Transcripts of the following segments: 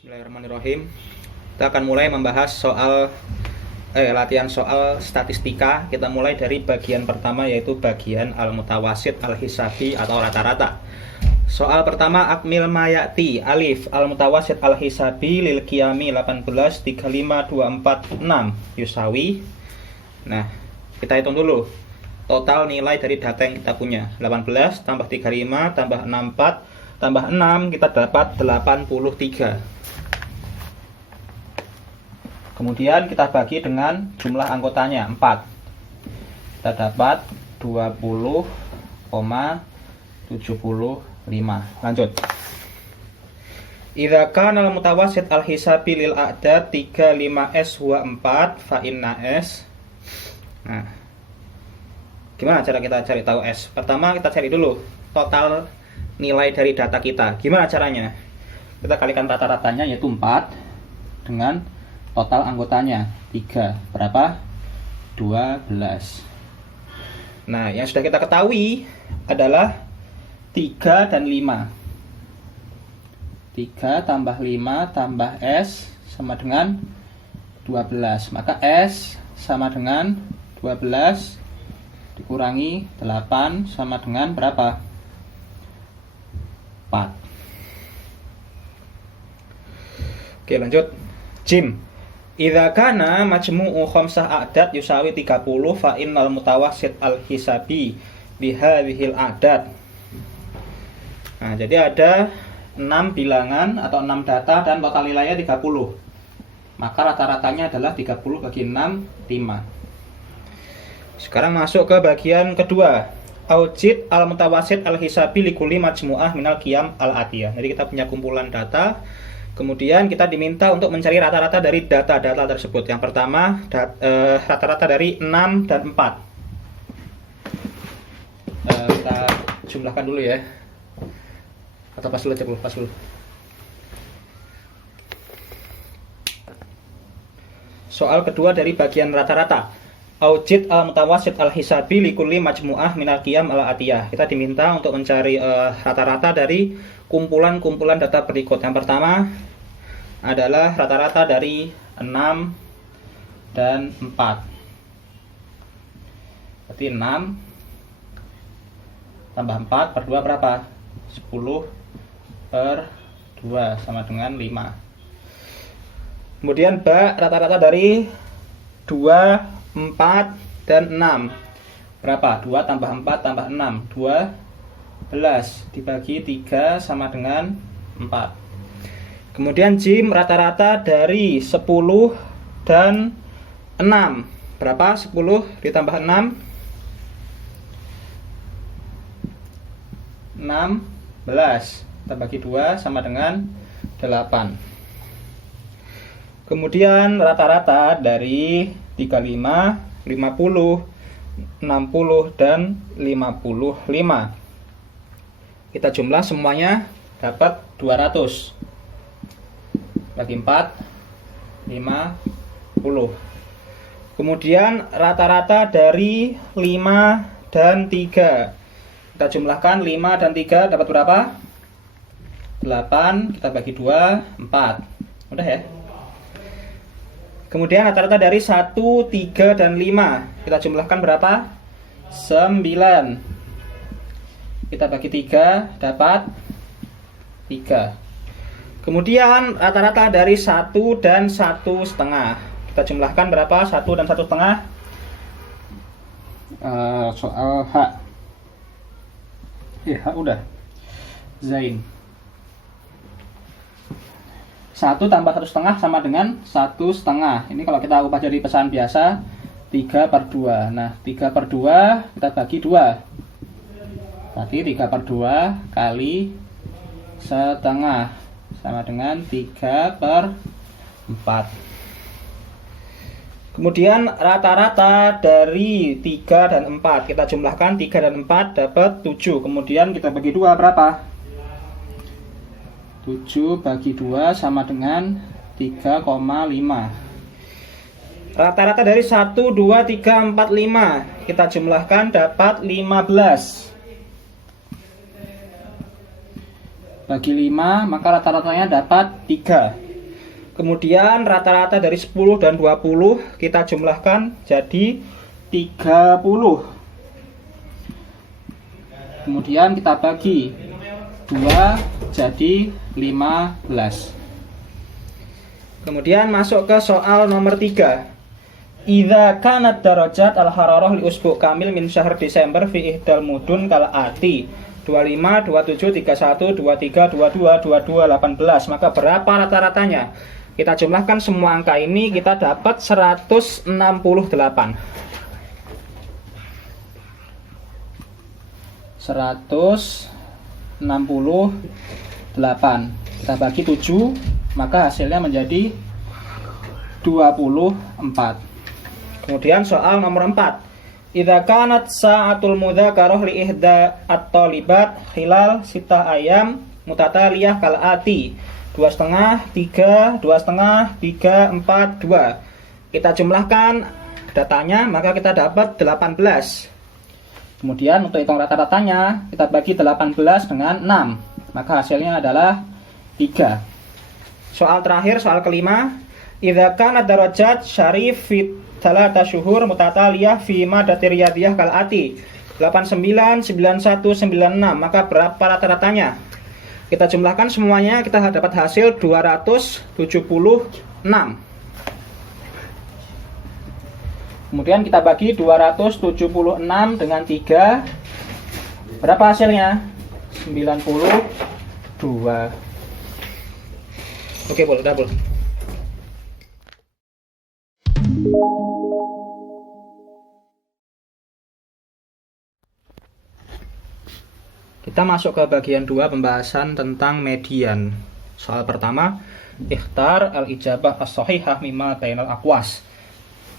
Bismillahirrahmanirrahim. Kita akan mulai membahas latihan soal statistika. Kita mulai dari bagian pertama, yaitu bagian al-mutawasit al-hisabi atau rata-rata. Soal pertama, akmil mayati alif al-mutawasit al-hisabi lil qiyami 18 35 24 6 yusawi. Nah, kita hitung dulu total nilai dari data yang kita punya. 18 tambah 35 tambah 64 tambah 6, kita dapat 83. Kemudian kita bagi dengan jumlah anggotanya 4. Kita dapat 20,75. Lanjut. Idza kana al-mutawasit al-hisabi lil a'dad 35s wa 4 fa inna s. Nah, gimana cara kita cari tahu s? Pertama kita cari dulu total nilai dari data kita. Gimana caranya? Kita kalikan rata-ratanya, yaitu 4 dengan total anggotanya 3. Berapa? 12. Nah, yang sudah kita ketahui adalah 3 dan 5. 3 tambah 5 tambah S sama dengan 12. Maka S sama dengan 12 dikurangi 8 sama dengan berapa? 4. Oke, lanjut. Jim. Idza kana majmu'u khamsah a'dad yusawi 30 fa innal mutawassit al-hisabi bi hadhil a'dad. Nah, jadi ada 6 bilangan atau 6 data dan total nilainya 30. Maka rata-ratanya adalah 30 bagi 6, 5. Sekarang masuk ke bagian kedua. Aujid al-mutawassit al-hisabi li kulli majmu'ah minal qiyam al-atiyah. Jadi kita punya kumpulan data. Kemudian kita diminta untuk mencari rata-rata dari data-data tersebut. Yang pertama, rata-rata dari 6 dan 4. Kita jumlahkan dulu ya. Atau pas dulu, pas dulu. Soal kedua dari bagian rata-rata. Aujid al-mutawassit al-hisabi li kulli majmu'ah minal qiyam al-atiyah. Kita diminta untuk mencari rata-rata dari kumpulan-kumpulan data berikut. Yang pertama adalah rata-rata dari 6 dan 4. Berarti 6 tambah 4 per 2 berapa? 10 per 2 sama dengan 5. Kemudian rata-rata dari 2, 4, dan 6. Berapa? 2 tambah 4 tambah 6. 12 dibagi 3 sama dengan 4. Kemudian Jim, rata-rata dari 10 dan 6. Berapa? 10 ditambah 6? 16. Kita bagi 2 sama dengan 8. Kemudian rata-rata dari 35, 50, 60, dan 55. Kita jumlah semuanya dapat 200. Bagi 4, 50. Kemudian rata-rata dari 5 dan 3. Kita jumlahkan 5 dan 3 dapat berapa? 8. Kita bagi 2, 4. Mudah ya? Kemudian rata-rata dari 1, 3, dan 5. Kita jumlahkan berapa? 9. Kita bagi 3 dapat 3. Kemudian rata-rata dari 1 dan 1,5. Kita jumlahkan berapa? 1 dan 1,5. Soal H. H udah. Zain. 1 tambah 1,5 sama dengan 1,5. Ini kalau kita ubah jadi pecahan biasa, 3 per 2. Nah, 3 per 2 kita bagi 2. Berarti 3 per 2 kali setengah sama dengan 3/4. Kemudian rata-rata dari 3 dan 4. Kita jumlahkan 3 dan 4 dapat 7. Kemudian kita bagi 2 berapa? 7 bagi 2 sama dengan 3,5. Rata-rata dari 1, 2, 3, 4, 5. Kita jumlahkan dapat 15. Bagi 5, maka rata-ratanya dapat 3. Kemudian rata-rata dari 10 dan 20 kita jumlahkan jadi 30. Kemudian kita bagi 2 jadi 15. Kemudian masuk ke soal nomor 3. Idza kanat darajat al-hararah li usbu' kamil min syahr Desember fi ihdal mudun kal ati 25, 27, 31, 23, 22, 22, 18. Maka berapa rata-ratanya? Kita jumlahkan semua angka ini, kita dapat 168. 168. Kita bagi 7, maka hasilnya menjadi 24. Kemudian soal nomor 4. Idza kanat sa'atul mudzakarah li ihda at-talibat khilal 6 ayam mutataliyah kal ati 2,5, 3, 2,5, 3, 4, 2. Kita jumlahkan datanya, maka kita dapat 18. Kemudian untuk hitung rata-ratanya, kita bagi 18 dengan 6. Maka hasilnya adalah 3. Soal terakhir, soal kelima. Idza kana darajat syarif fit talata syuhur mutataliyah fi madati riyadiyah kal ati 89, 91, 96. Maka berapa rata-ratanya? Kita jumlahkan semuanya, kita dapat hasil 276. Kemudian kita bagi 276 dengan 3. Berapa hasilnya? 92. Oke, boleh, udah, boleh. Kita masuk ke bagian 2 pembahasan tentang median. Soal pertama, ikhtar al-ijabah as-sahihah mimma bainal aqwas.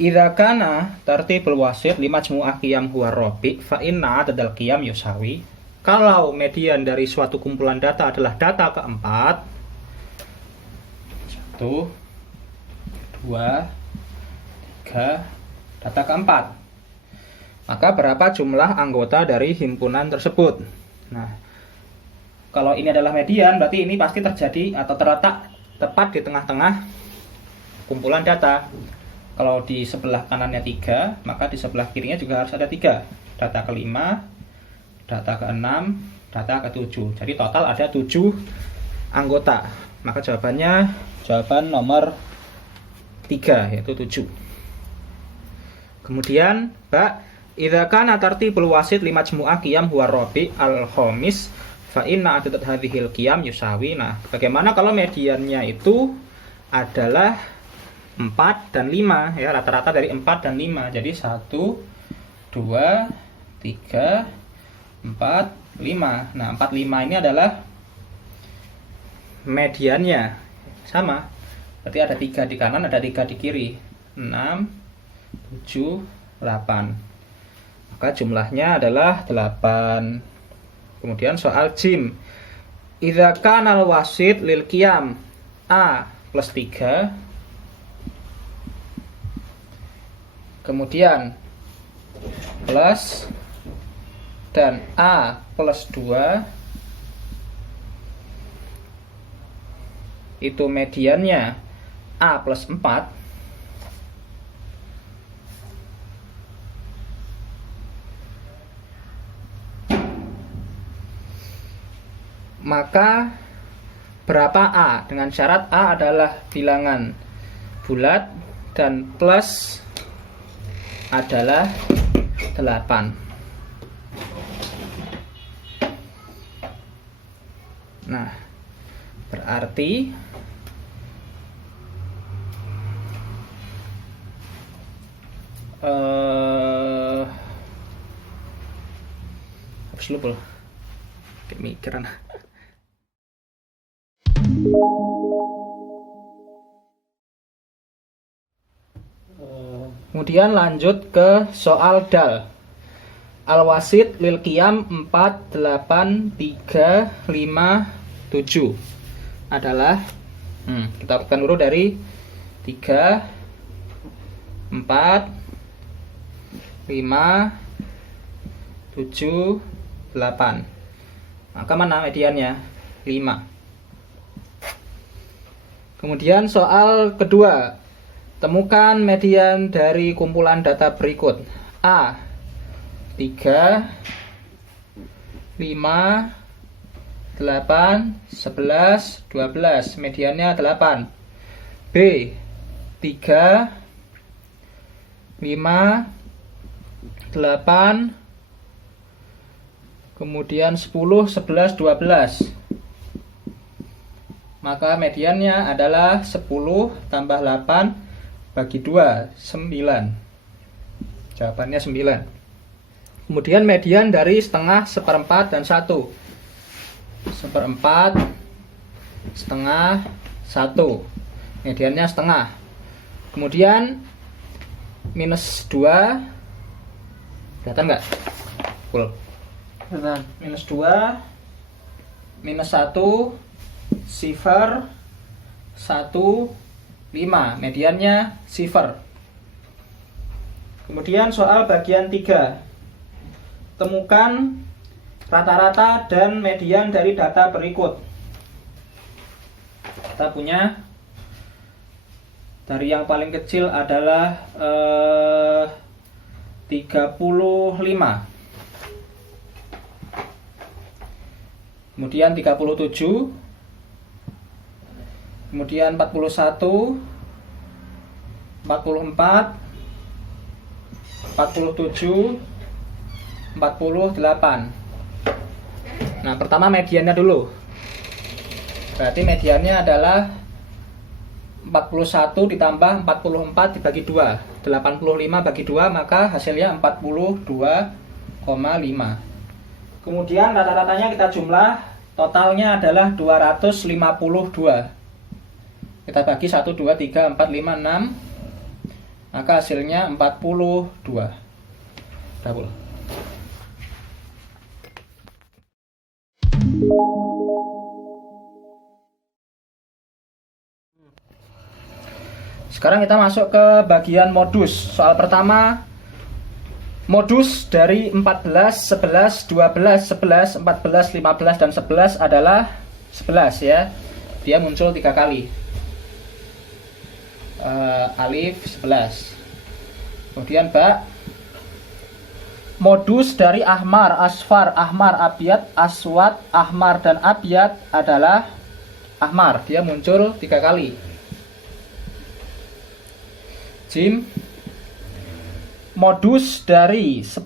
Idza kana tartibul wasit li majmu'ah qiyam huwa rabi' fa inna adadal qiyam yusawi. Kalau median dari suatu kumpulan data adalah data keempat, 1, 2, 3, data keempat, maka berapa jumlah anggota dari himpunan tersebut? Nah, kalau ini adalah median, berarti ini pasti terjadi atau terletak tepat di tengah-tengah kumpulan data. Kalau di sebelah kanannya 3, maka di sebelah kirinya juga harus ada 3. Data ke-5, data ke-6, data ke-7. Jadi total ada 7 anggota. Maka jawabannya jawaban nomor 3, yaitu 7. Kemudian, idza kana tartibul wasit li majmu'ah qiyam huwa rabi' al-khamis fa inna adadat hadhil qiyam yusawi. Nah, bagaimana kalau mediannya itu adalah 4 dan 5, ya, rata-rata dari 4 dan 5. Jadi 1, 2, 3, 4, 5. Nah, 4, 5 ini adalah mediannya. Sama. Berarti ada 3 di kanan, ada 3 di kiri. 6, 7, 8. Maka jumlahnya adalah 8. Kemudian soal jim. Idza kana al-wasit lil qiyam A plus 3. Kemudian plus dan A plus 2, itu mediannya A plus 4, maka berapa A? Dengan syarat A adalah bilangan bulat dan plus adalah 8. Nah, berarti habis lu pemikiran. Kemudian lanjut ke soal dal. Al-wasit lil qiyam 4, 8, 3, 5, 7 adalah kita urutkan dulu dari 3, 4, 5, 7, 8. Maka mana mediannya? 5. Kemudian soal kedua, temukan median dari kumpulan data berikut. A 3, 5, 8, 11, 12. Mediannya 8. B 3, 5, 8, kemudian 10, 11, 12. Maka mediannya adalah 10 tambah 8 bagi 2, 9. Jawabannya 9. Kemudian median dari setengah, seperempat, dan 1. Seperempat, setengah, 1. Mediannya setengah. Kemudian minus 2. Kelihatan nggak? Cool. Minus 2, minus 1, sifar, 1, 5. Mediannya sifar. Kemudian soal bagian 3. Temukan rata-rata dan median dari data berikut. Kita punya dari yang paling kecil adalah 35. Kemudian 37. Kemudian 41, 44, 47, 48. Nah, pertama mediannya dulu. Berarti mediannya adalah 41 ditambah 44 dibagi 2. 85 bagi 2, maka hasilnya 42,5. Kemudian rata-ratanya kita jumlah, totalnya adalah 252. Kita bagi 1, 2, 3, 4, 5, 6. Maka hasilnya 42. Double. Sekarang kita masuk ke bagian modus. Soal pertama, modus dari 14, 11, 12, 11, 14, 15, dan 11 adalah 11 ya. Dia muncul 3 kali. Alif 11. Kemudian ba, modus dari ahmar, asfar, ahmar, abyad, aswad, ahmar, dan abyad adalah ahmar. Dia muncul 3 kali. Jim, modus dari 10,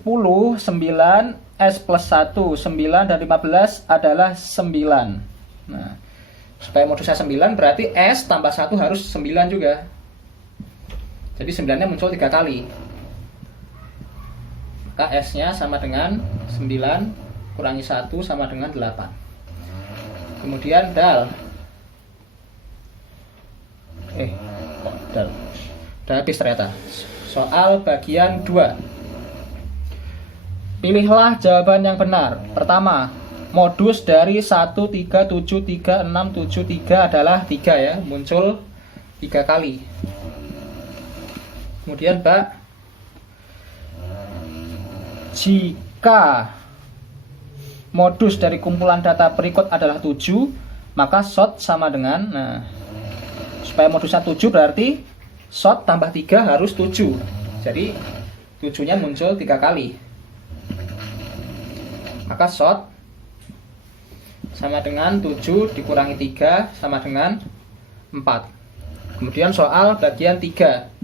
9, S plus 1, 9, dan 15 adalah 9. Nah, supaya modusnya 9 berarti S tambah 1 harus 9 juga. Jadi 9-nya muncul 3 kali. Maka S-nya sama dengan 9 kurangi 1 sama dengan 8. Kemudian dal. Dal. Udah habis ternyata. Soal bagian 2. Pilihlah jawaban yang benar. Pertama, modus dari 1, 3, 7, 3, 6, 7, 3 adalah 3 ya. Muncul 3 kali. Kemudian ba, jika modus dari kumpulan data berikut adalah 7, maka short sama dengan, nah, supaya modusnya 7 berarti short tambah 3 harus 7. Jadi 7-nya muncul 3 kali. Maka short sama dengan 7 dikurangi 3 sama dengan 4. Kemudian soal bagian 3.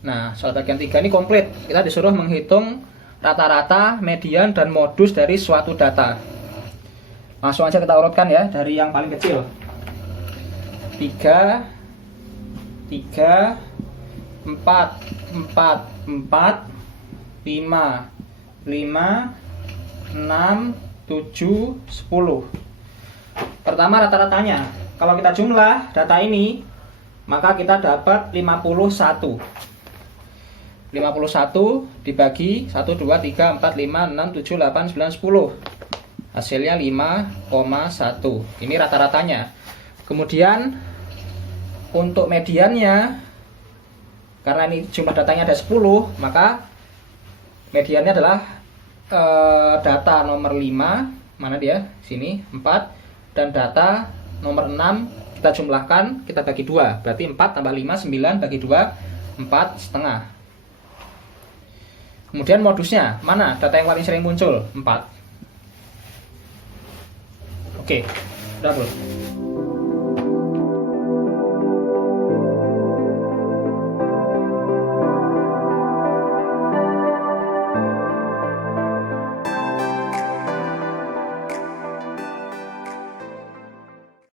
Nah, soal bagian 3 ini komplit. Kita disuruh menghitung rata-rata, median, dan modus dari suatu data. Langsung aja kita urutkan ya, dari yang paling kecil. 3, 3, 4, 4, 4, 5, 5, 6, 7, 10. Pertama rata-ratanya. Kalau kita jumlah data ini, maka kita dapat 51. 51 dibagi 1, 2, 3, 4, 5, 6, 7, 8, 9, 10. Hasilnya 5,1. Ini rata-ratanya. Kemudian untuk mediannya, karena ini jumlah datanya ada 10, maka mediannya adalah data nomor 5, mana dia? Sini 4, dan data nomor 6 kita jumlahkan, kita bagi 2. Berarti 4 tambah 5, 9, bagi 2, 4,5. Kemudian modusnya, mana data yang paling sering muncul? 4. Oke, udah belum?